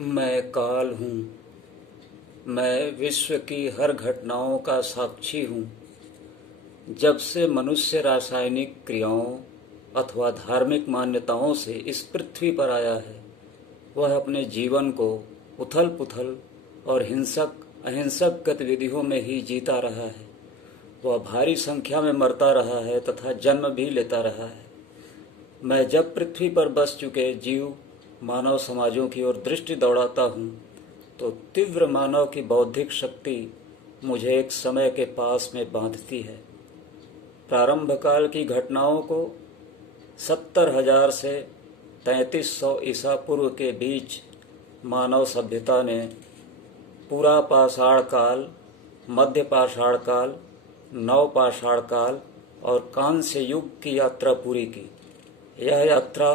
मैं काल हूँ। मैं विश्व की हर घटनाओं का साक्षी हूँ। जब से मनुष्य रासायनिक क्रियाओं अथवा धार्मिक मान्यताओं से इस पृथ्वी पर आया है, वह अपने जीवन को उथल पुथल और हिंसक अहिंसक गतिविधियों में ही जीता रहा है। वह भारी संख्या में मरता रहा है तथा जन्म भी लेता रहा है। मैं जब पृथ्वी पर बस चुके जीव मानव समाजों की ओर दृष्टि दौड़ाता हूँ, तो तीव्र मानव की बौद्धिक शक्ति मुझे एक समय के पास में बांधती है। प्रारंभ काल की घटनाओं को 70,000 से 3300 ईसा पूर्व के बीच मानव सभ्यता ने पूरा पाषाण काल, मध्य पाषाण काल, नव पाषाण काल और कांस्य युग की यात्रा पूरी की। यह यात्रा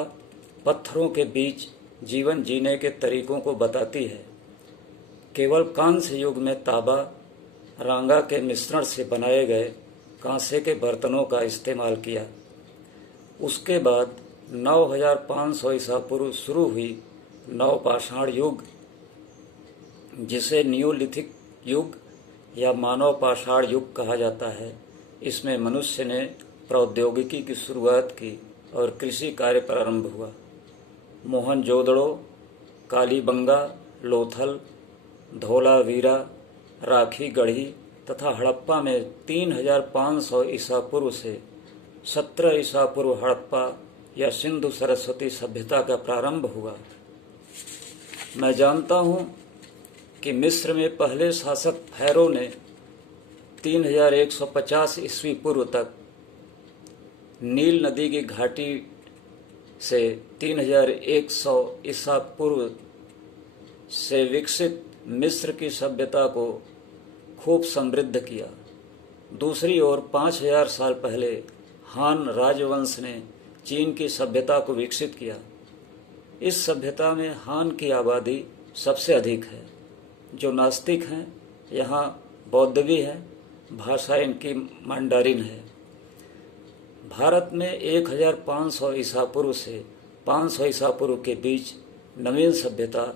पत्थरों के बीच जीवन जीने के तरीकों को बताती है। केवल कांस्य युग में तांबा, रांगा के मिश्रण से बनाए गए कांसे के बर्तनों का इस्तेमाल किया। उसके बाद 9500 ईसा पूर्व शुरू हुई नवपाषाण युग, जिसे नियोलिथिक युग या मानव पाषाण युग कहा जाता है। इसमें मनुष्य ने प्रौद्योगिकी की शुरुआत की और कृषि कार्य प्रारंभ हुआ। मोहनजोदड़ो, कालीबंगा, लोथल, धोलावीरा, राखी गढ़ी तथा हड़प्पा में 3500 ईसा पूर्व से 17 ईसा पूर्व हड़प्पा या सिंधु सरस्वती सभ्यता का प्रारंभ हुआ। मैं जानता हूँ कि मिस्र में पहले शासक फैरो ने 3150 ईस्वी पूर्व तक नील नदी की घाटी से 3100 ईसा पूर्व से विकसित मिस्र की सभ्यता को खूब समृद्ध किया। दूसरी ओर 5000 साल पहले हान राजवंश ने चीन की सभ्यता को विकसित किया। इस सभ्यता में हान की आबादी सबसे अधिक है। जो नास्तिक हैं, यहाँ बौद्ध भी है। भाषा इनकी मंडारिन है। भारत में 1500 ईसा पूर्व से 500 ईसा पूर्व के बीच नवीन सभ्यता,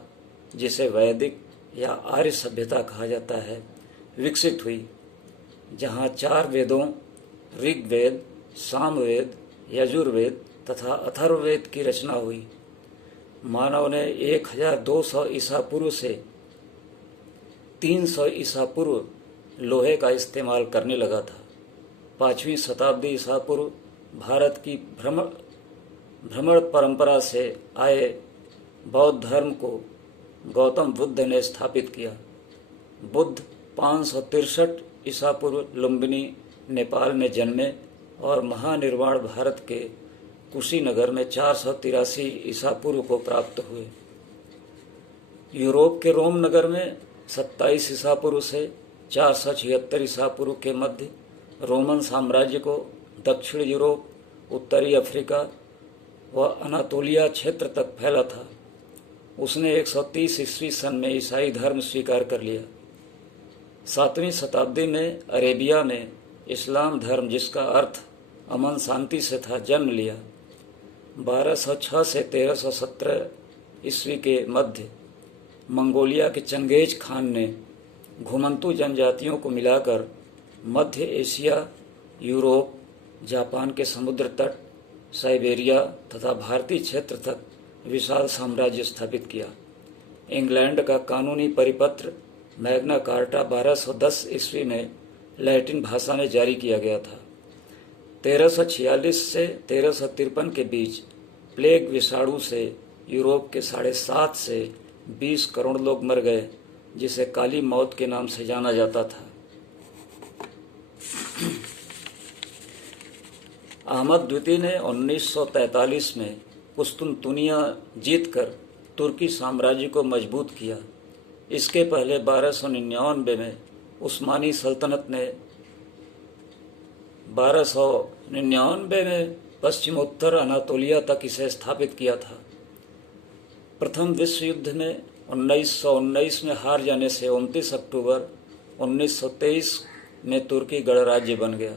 जिसे वैदिक या आर्य सभ्यता कहा जाता है, विकसित हुई, जहाँ 4 वेदों ऋग्वेद, सामवेद, यजुर्वेद तथा अथर्ववेद की रचना हुई। मानव ने 1200 ईसा पूर्व से 300 ईसा पूर्व लोहे का इस्तेमाल करने लगा था। 5वीं शताब्दी ईसा पूर्व भारत की भ्रमण परंपरा से आए बौद्ध धर्म को गौतम बुद्ध ने स्थापित किया। बुद्ध 563 ईसा पूर्व लुम्बिनी, नेपाल में जन्मे और महानिर्वाण भारत के कुशीनगर में 483 ईसा पूर्व को प्राप्त हुए। यूरोप के रोम नगर में 27 ईसा पूर्व से 476 ईसा पूर्व के मध्य रोमन साम्राज्य को दक्षिण यूरोप, उत्तरी अफ्रीका व अनातोलिया क्षेत्र तक फैला था। उसने 130 ईस्वी सन में ईसाई धर्म स्वीकार कर लिया। 7वीं शताब्दी में अरेबिया में इस्लाम धर्म, जिसका अर्थ अमन शांति से था, जन्म लिया। 1206 से 1317 ईस्वी के मध्य मंगोलिया के चंगेज खान ने घुमंतू जनजातियों को मिलाकर मध्य एशिया, यूरोप, जापान के समुद्र तट, साइबेरिया तथा भारतीय क्षेत्र तक विशाल साम्राज्य स्थापित किया। इंग्लैंड का कानूनी परिपत्र मैग्ना कार्टा 1210 ईस्वी में लैटिन भाषा में जारी किया गया था। 1346 से 1353 के बीच प्लेग विषाणु से यूरोप के 7.5 से 20 करोड़ लोग मर गए, जिसे काली मौत के नाम से जाना जाता था। अहमद द्वितीय ने 1943 में कुस्तुनतुनिया जीतकर तुर्की साम्राज्य को मजबूत किया। इसके पहले 1299 में उस्मानी सल्तनत ने 1299 में पश्चिमोत्तर अनातोलिया तक इसे स्थापित किया था। प्रथम विश्व युद्ध में 1919 में हार जाने से 29 अक्टूबर 1923 में तुर्की गणराज्य बन गया।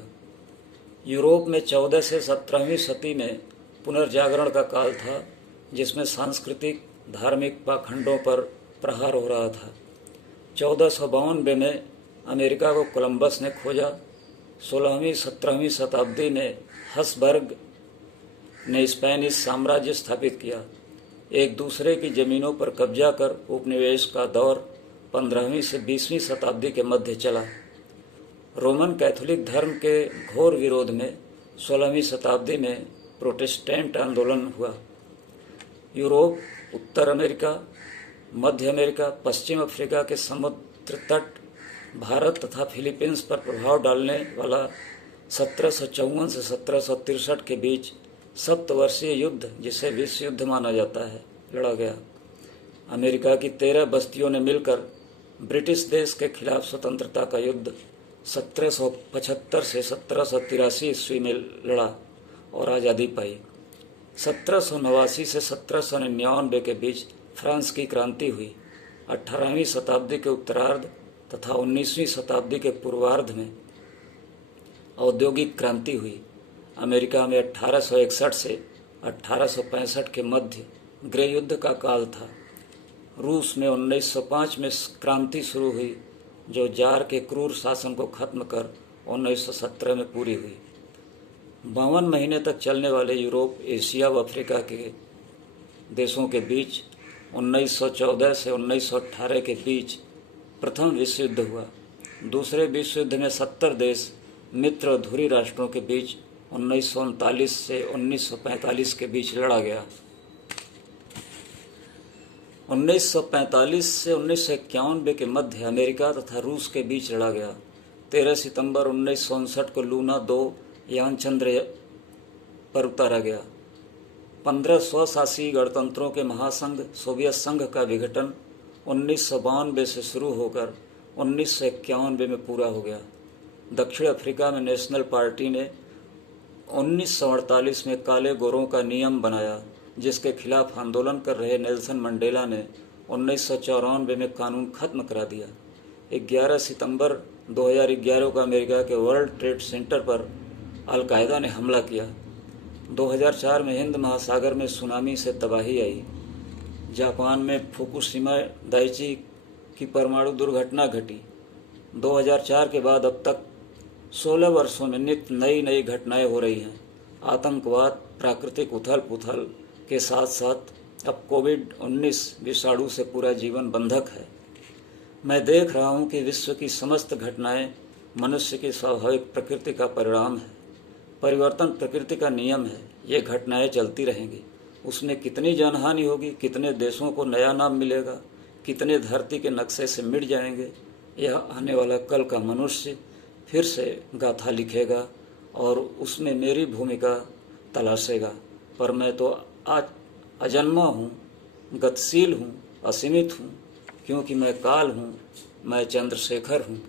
यूरोप में 14 से 17वीं सदी में पुनर्जागरण का काल था, जिसमें सांस्कृतिक, धार्मिक पाखंडों पर प्रहार हो रहा था। 1492 में अमेरिका को कोलंबस ने खोजा। 16वीं-17वीं शताब्दी में हब्सबर्ग ने स्पेनिश साम्राज्य स्थापित किया। एक दूसरे की ज़मीनों पर कब्जा कर उपनिवेश का दौर 15वीं से 20वीं शताब्दी के मध्य चला। रोमन कैथोलिक धर्म के घोर विरोध में 16वीं शताब्दी में प्रोटेस्टेंट आंदोलन हुआ। यूरोप, उत्तर अमेरिका, मध्य अमेरिका, पश्चिम अफ्रीका के समुद्र तट, भारत तथा फिलीपींस पर प्रभाव डालने वाला 1754 से 1763 के बीच सप्तवर्षीय युद्ध, जिसे विश्व युद्ध माना जाता है, लड़ा गया। अमेरिका की 13 बस्तियों ने मिलकर ब्रिटिश देश के खिलाफ स्वतंत्रता का युद्ध 1775 से 1783 ईस्वी में लड़ा और आज़ादी पाई। 1789 से 1799 के बीच फ्रांस की क्रांति हुई। 18वीं शताब्दी के उत्तरार्ध तथा 19वीं शताब्दी के पूर्वार्ध में औद्योगिक क्रांति हुई। अमेरिका में 1861 से 1865 के मध्य गृह युद्ध का काल था। रूस में 1905 में क्रांति शुरू हुई, जो जार के क्रूर शासन को खत्म कर 1917 में पूरी हुई। 52 महीने तक चलने वाले यूरोप, एशिया व अफ्रीका के देशों के बीच 1914 से 1918 के बीच प्रथम विश्व युद्ध हुआ। दूसरे विश्व युद्ध में 70 देश मित्र और धुरी राष्ट्रों के बीच 1939 से 1945 के बीच लड़ा गया। 1945 से 1991 के मध्य अमेरिका तथा रूस के बीच लड़ा गया। 13 सितंबर 1959 को लूना 2 यान चंद्र पर उतारा गया। 15 स्वशासी गणतंत्रों के महासंघ सोवियत संघ का विघटन 1992 से शुरू होकर 1991 में पूरा हो गया। दक्षिण अफ्रीका में नेशनल पार्टी ने 1948 में काले गोरों का नियम बनाया, जिसके खिलाफ आंदोलन कर रहे नेल्सन मंडेला ने 1994 में कानून खत्म करा दिया। 11 सितंबर 2011 को अमेरिका के वर्ल्ड ट्रेड सेंटर पर अलकायदा ने हमला किया। 2004 में हिंद महासागर में सुनामी से तबाही आई। जापान में फुकुशिमा दाइची की परमाणु दुर्घटना घटी। 2004 के बाद अब तक 16 वर्षों में नित्य नई घटनाएं हो रही हैं। आतंकवाद, प्राकृतिक उथल पुथल के साथ साथ अब कोविड-19 विषाणु से पूरा जीवन बंधक है। मैं देख रहा हूं कि विश्व की समस्त घटनाएं मनुष्य की स्वाभाविक प्रकृति का परिणाम है। परिवर्तन प्रकृति का नियम है। ये घटनाएं चलती रहेंगी। उसमें कितनी जनहानि होगी, कितने देशों को नया नाम मिलेगा, कितने धरती के नक्शे से मिट जाएंगे, यह आने वाला कल का मनुष्य फिर से गाथा लिखेगा और उसमें मेरी भूमिका तलाशेगा। पर मैं तो आज अजन्मा हूँ, गतिशील हूँ, असीमित हूँ, क्योंकि मैं काल हूँ, मैं चंद्रशेखर हूँ।